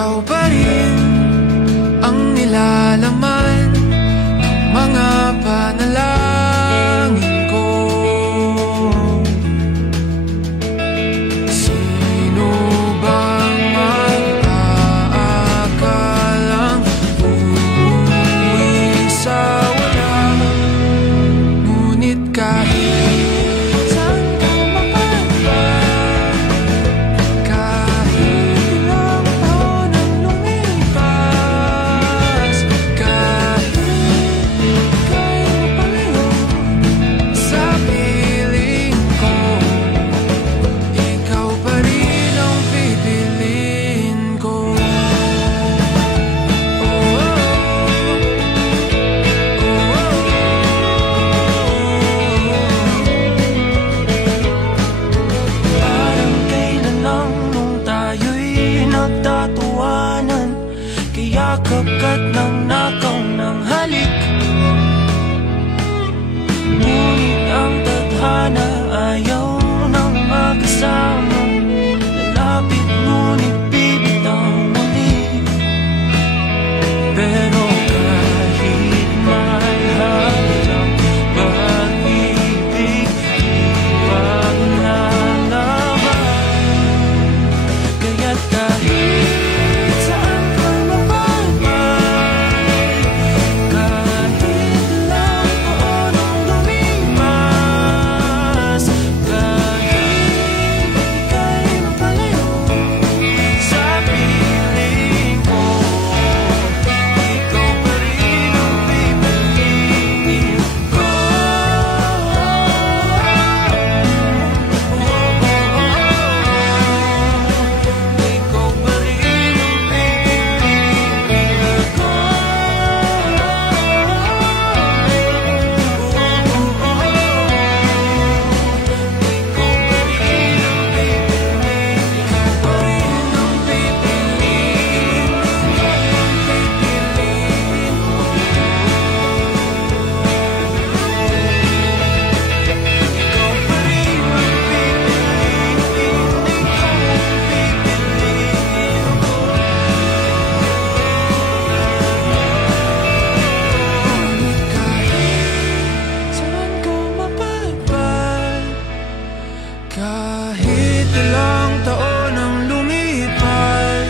ikaw pa rin ang nilalaman ng mga panalangin ko. Sino bang mag-aakalang uuwi sa wala? Ngunit kahit saan ka mapadpad, kahit ilang taon ang lumipas, kahit ika'y mapalayo sa piling ko, ikaw pa rin ang pipiliin ko. Parang kailan lang nung tayo'y nagtatawanan, kayakap at nang nakaw ng halik. Ngunit ang tadhana ayaw nang magkasama, lalapit ngunit bibitaw muli. Pero kahit may hadlang pag-ibig, di paglalaban. Kaya't kahit saan ka mapadpad, kahit ilang taon ang lumipas, kahit ika'y mapalayo sa piling ko, ikaw pa rin ang pipiliin ko. Ikaw pa rin ang pipiliin ko. Saan ka mapadpad, kahit ilang taon ang lumipas,